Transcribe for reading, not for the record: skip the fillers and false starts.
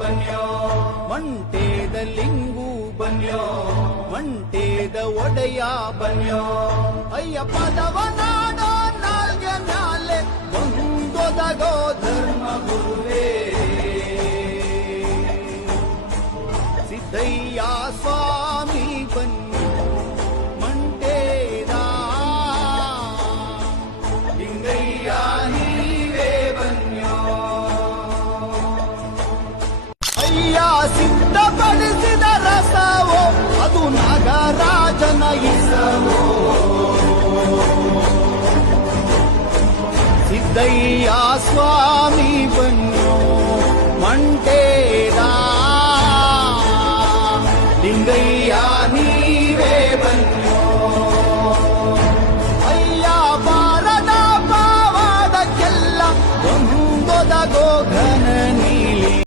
ಬನ್ಯೋ ಮಂಟೇದ ಲಿಂಗು ಬನ್ಯೋ ಮಂಟೇದ ಒಡೆಯ ಬನ್ಯೋ ಅಯ್ಯಪ್ಪದವ ನಾಡೋ ನಾಲ್ಗೆ ಮ್ಯಾಲೆ ಒಂದೊದಗೋ ಧರ್ಮ ಗುರುವೇ ಸಿದ್ದಯ್ಯ ಸ್ವಾಮಿ ಬನ್ಯೋ ಮಂಟೇದ ಲಿಂಗಯ್ಯ ನೀವೇ ಬನ್ಯೋ ಅಯ್ಯ ಸಿದ್ಧಪಡಿಸಿದ ರಸವೋ ಅದು ನಾಗರಾಜನ ಇಸವೋ ಸಿದ್ದಯ್ಯ ಸ್ವಾಮಿ ಬನ್ಯೋ ಮಂಟೇದ ಲಿಂಗಯ್ಯ